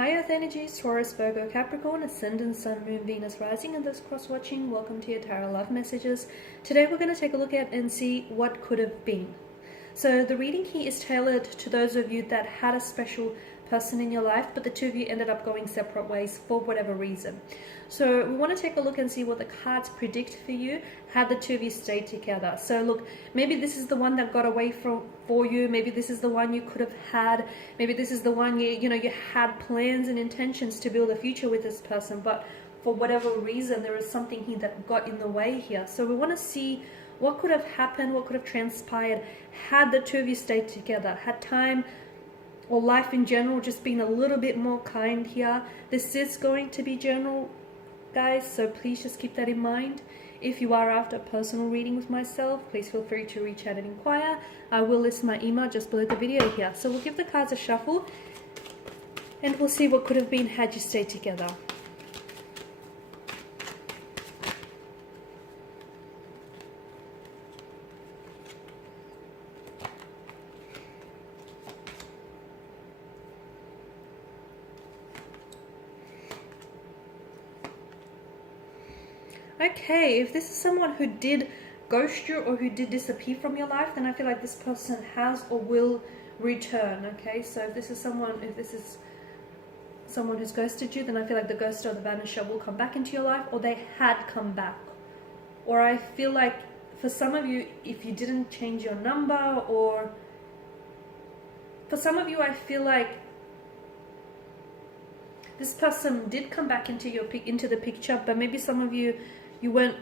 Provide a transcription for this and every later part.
Hi Earth energies, Taurus, Virgo, Capricorn, Ascendant, Sun, Moon, Venus, Rising, and those cross-watching. Welcome to your Tarot Love Messages. Today we're going to take a look at and see what could have been. So the reading here is tailored to those of you that had a special person in your life, but the two of you ended up going separate ways for whatever reason. So we want to take a look and see what the cards predict for you had the two of you stayed together. So look, maybe this is the one that got away for you. Maybe this is the one you could have had. Maybe this is the one you had plans and intentions to build a future with this person, but for whatever reason there is something here that got in the way here. So we want to see what could have happened, what could have transpired had the two of you stayed together, had time or life in general just been a little bit more kind here. This is going to be general, guys, so please just keep that in mind. If you are after a personal reading with myself, please feel free to reach out and inquire. I will list my email just below the video here. So we'll give the cards a shuffle and we'll see what could have been had you stayed together. Okay, if this is someone who did ghost you or who did disappear from your life, then I feel like this person has or will return. Okay, so if this is someone who's ghosted you, then I feel like the ghost or the vanisher will come back into your life, or they had come back. Or I feel like for some of you, if you didn't change your number, or for some of you, I feel like this person did come back into the picture, but maybe some of you weren't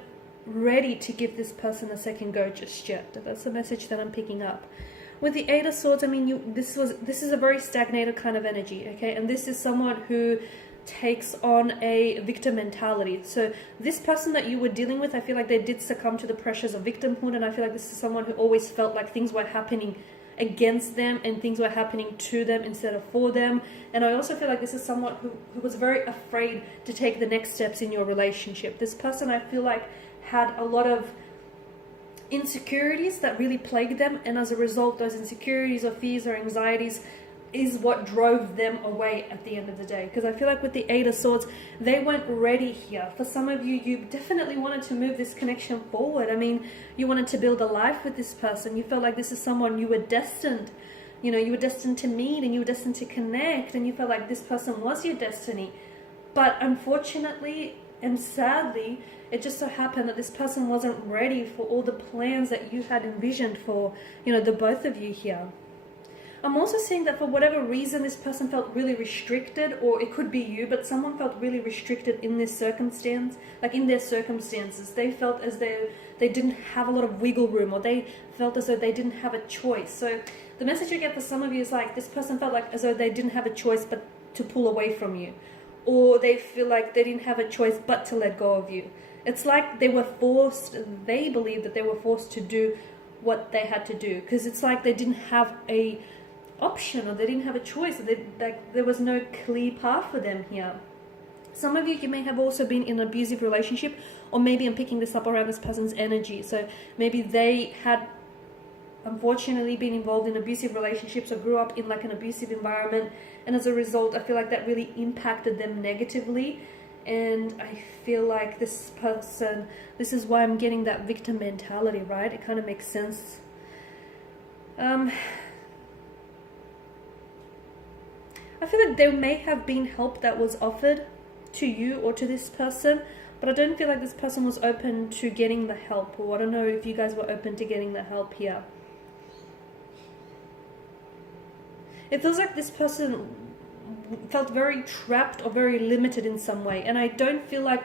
ready to give this person a second go just yet. That's the message that I'm picking up. With the Eight of Swords, I mean, this is a very stagnated kind of energy, okay? And this is someone who takes on a victim mentality. So this person that you were dealing with, I feel like they did succumb to the pressures of victimhood, and I feel like this is someone who always felt like things were happening against them and things were happening to them instead of for them. And I also feel like this is someone who was very afraid to take the next steps in your relationship. This person, I feel like, had a lot of insecurities that really plagued them, and as a result, those insecurities or fears or anxieties is what drove them away at the end of the day. Because I feel like with the Eight of Swords, they weren't ready here. For some of you, you definitely wanted to move this connection forward. I mean, you wanted to build a life with this person. You felt like this is someone you were destined, you were destined to meet, and you were destined to connect, and you felt like this person was your destiny. But unfortunately and sadly, it just so happened that this person wasn't ready for all the plans that you had envisioned for, the both of you here. I'm also seeing that for whatever reason, this person felt really restricted, or it could be you, but someone felt really restricted in this circumstance, like in their circumstances. They felt as though they didn't have a lot of wiggle room, or they felt as though they didn't have a choice. So the message you get for some of you is like, this person felt like as though they didn't have a choice but to pull away from you, or they feel like they didn't have a choice but to let go of you. It's like they believe that they were forced to do what they had to do, because it's like they didn't have a option, or they didn't have a choice. There was no clear path for them here. Some of you may have also been in an abusive relationship, or maybe I'm picking this up around this person's energy. So maybe they had unfortunately been involved in abusive relationships, or grew up in like an abusive environment, and as a result, I feel like that really impacted them negatively. And I feel like this person, this is why I'm getting that victim mentality, right? It kind of makes sense. I feel like there may have been help that was offered to you or to this person, but I don't feel like this person was open to getting the help, or I don't know if you guys were open to getting the help here. It feels like this person felt very trapped or very limited in some way, and I don't feel like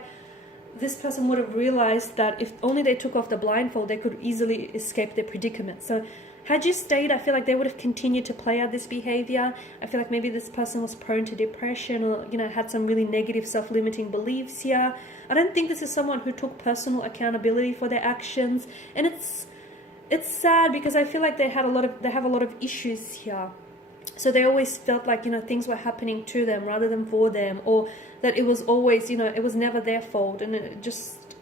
this person would have realized that if only they took off the blindfold, they could easily escape their predicament. So had you stayed, I feel like they would have continued to play out this behavior. I feel like maybe this person was prone to depression, or had some really negative self-limiting beliefs here. I don't think this is someone who took personal accountability for their actions, and it's sad because I feel like they have a lot of issues here. So they always felt like things were happening to them rather than for them, or that it was always it was never their fault, and it just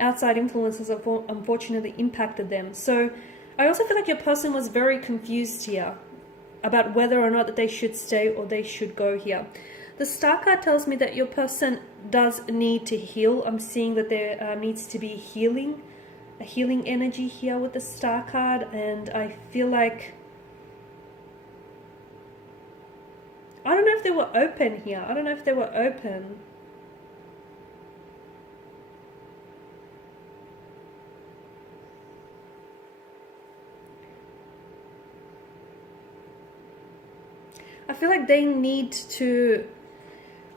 outside influences unfortunately impacted them. So I also feel like your person was very confused here about whether or not that they should stay or they should go here. The Star card tells me that your person does need to heal. I'm seeing that there needs to be healing, a healing energy here with the Star card. And I feel like, I don't know if they were open here. I don't know if they were open. I feel like they need to,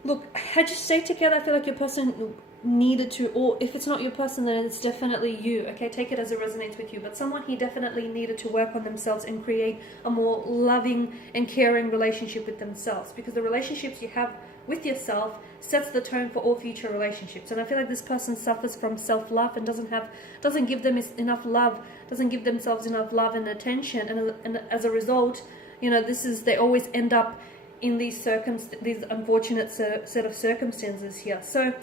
look, had you stayed together, I feel like your person needed to, or if it's not your person, then it's definitely you, okay? Take it as it resonates with you. But someone here definitely needed to work on themselves and create a more loving and caring relationship with themselves, because the relationships you have with yourself sets the tone for all future relationships. And I feel like this person suffers from self-love and doesn't give them enough love, doesn't give themselves enough love and attention, and as a result, you know, they always end up in these unfortunate set of circumstances here. So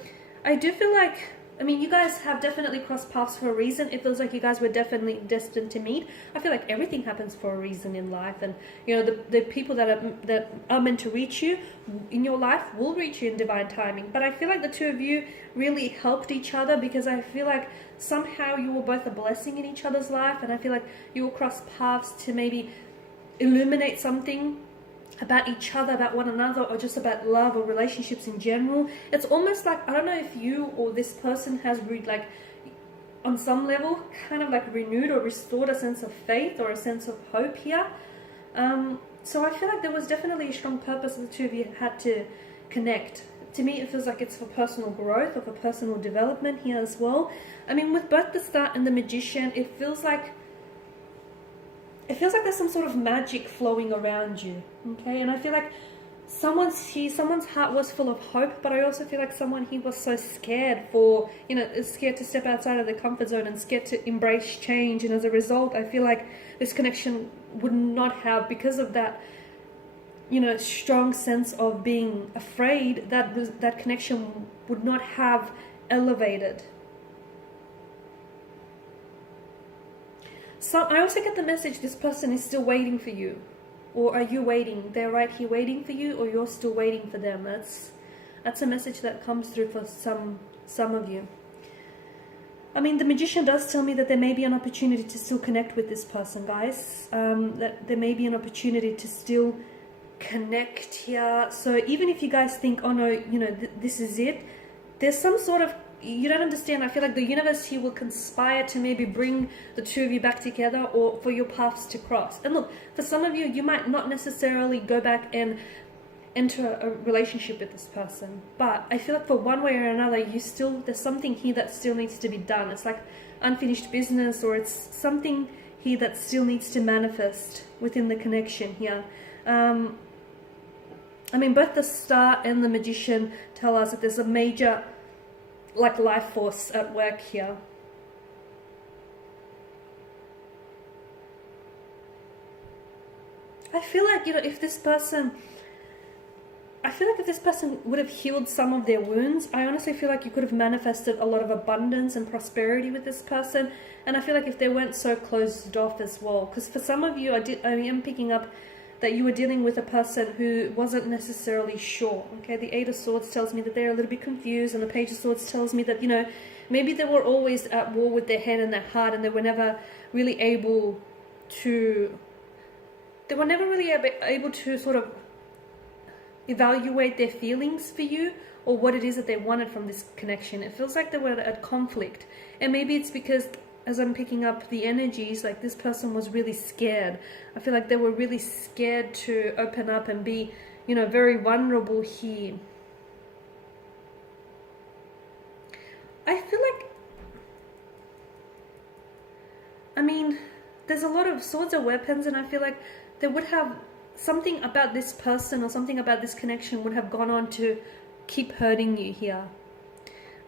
I do feel like, I mean, you guys have definitely crossed paths for a reason. It feels like you guys were definitely destined to meet. I feel like everything happens for a reason in life, and you know, the people that are meant to reach you in your life will reach you in divine timing. But I feel like the two of you really helped each other, because I feel like somehow you were both a blessing in each other's life, and I feel like you will cross paths to maybe illuminate something about each other, about one another, or just about love or relationships in general. It's almost like, I don't know if you or this person has like on some level kind of like renewed or restored a sense of faith or a sense of hope here. So I feel like there was definitely a strong purpose the two of you had to connect. To me, it feels like it's for personal growth or for personal development here as well. I mean, with both the Star and the Magician, it feels like there's some sort of magic flowing around you, okay? And I feel like someone's heart was full of hope, but I also feel like someone here was so scared scared to step outside of their comfort zone and scared to embrace change. And as a result, I feel like this connection would not have, because of that, you know, strong sense of being afraid, that connection would not have elevated. So I also get the message this person is still waiting for you. Or are you waiting? They're right here waiting for you, or you're still waiting for them. That's a message that comes through for some of you. I mean, the Magician does tell me that there may be an opportunity to still connect with this person, guys. That there may be an opportunity to still connect here. So even if you guys think, oh no, you know, this is it, there's some sort of, you don't understand. I feel like the universe here will conspire to maybe bring the two of you back together, or for your paths to cross. And look, for some of you, you might not necessarily go back and enter a relationship with this person, but I feel like for one way or another, there's something here that still needs to be done. It's like unfinished business, or it's something here that still needs to manifest within the connection here. I mean, both the Star and the Magician tell us that there's a major life force at work here. I feel like, you know, if this person would have healed some of their wounds, I honestly feel like you could have manifested a lot of abundance and prosperity with this person. And I feel like if they weren't so closed off as well, because for some of you, I am picking up that you were dealing with a person who wasn't necessarily sure. Okay, the Eight of Swords tells me that they're a little bit confused, and the Page of Swords tells me that, you know, maybe they were always at war with their head and their heart, and they were never really able to sort of evaluate their feelings for you, or what it is that they wanted from this connection. It feels like they were at conflict, and maybe it's because, as I'm picking up the energies, like this person was really scared. I feel like they were really scared to open up and be, you know, very vulnerable here. I feel like, I mean, there's a lot of swords or weapons, and I feel like they would have something about this person or something about this connection would have gone on to keep hurting you here.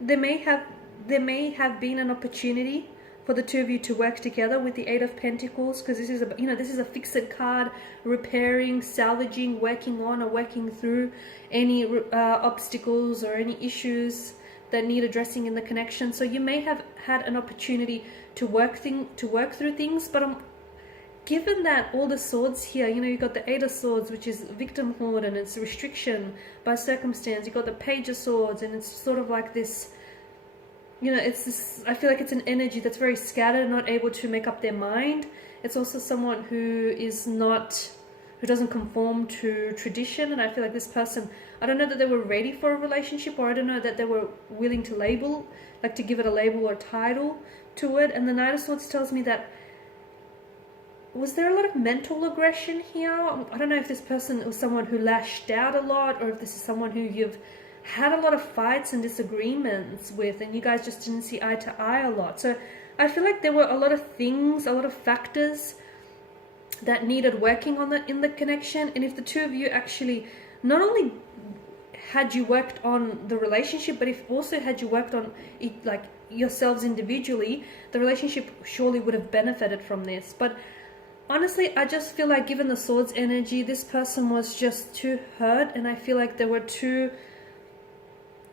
There may have been an opportunity for the two of you to work together with the Eight of Pentacles, because this is a fixed card, repairing, salvaging, working on or working through any obstacles or any issues that need addressing in the connection. So you may have had an opportunity to work through things, but given that all the swords here, you know, you've got the Eight of Swords, which is victimhood and it's restriction by circumstance. You've got the Page of Swords, and it's sort of like this, you know, it's this, I feel like it's an energy that's very scattered, not able to make up their mind. It's also someone who doesn't conform to tradition. And I feel like this person, I don't know that they were ready for a relationship, or I don't know that they were willing to label, like to give it a label or title to it. And the Knight of Swords tells me that, was there a lot of mental aggression here? I don't know if this person was someone who lashed out a lot, or if this is someone who you've had a lot of fights and disagreements with, and you guys just didn't see eye to eye a lot. So I feel like there were a lot of things, a lot of factors that needed working on in the connection. And if the two of you actually not only had you worked on the relationship, but if also had you worked on it, like yourselves individually, the relationship surely would have benefited from this. But honestly, I just feel like, given the Swords energy, this person was just too hurt, and I feel like they were too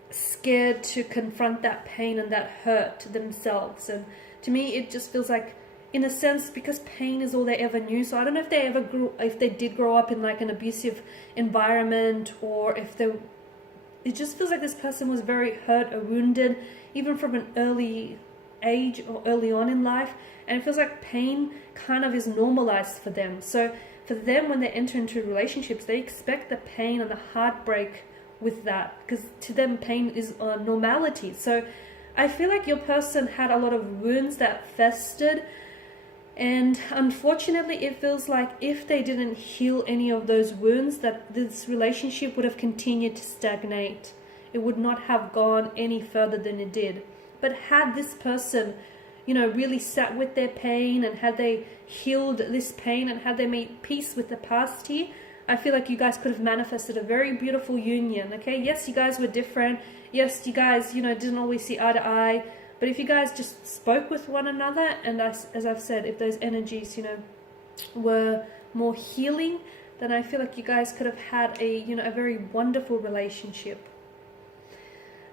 scared to confront that pain and that hurt themselves. And to me, it just feels like, in a sense, because pain is all they ever knew. So I don't know if they did grow up in like an abusive environment, or if it just feels like this person was very hurt or wounded, even from an early age or early on in life. And it feels like pain kind of is normalized for them. So for them, when they enter into relationships, they expect the pain and the heartbreak with that, because to them pain is normality. So I feel like your person had a lot of wounds that festered, and unfortunately it feels like if they didn't heal any of those wounds, that this relationship would have continued to stagnate. It would not have gone any further than it did. But had this person, you know, really sat with their pain, and had they healed this pain, and had they made peace with the past here, I feel like you guys could have manifested a very beautiful union. Okay, yes, you guys were different. Yes, you guys, you know, didn't always see eye to eye. But if you guys just spoke with one another, and as I've said, if those energies, you know, were more healing, then I feel like you guys could have had a, you know, a very wonderful relationship.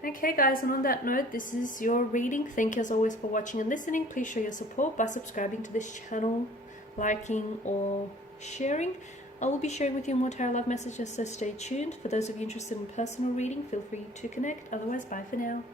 Okay guys, and on that note, this is your reading. Thank you as always for watching and listening. Please show your support by subscribing to this channel, liking or sharing. I will be sharing with you more tarot love messages, so stay tuned. For those of you interested in personal reading, feel free to connect. Otherwise, bye for now.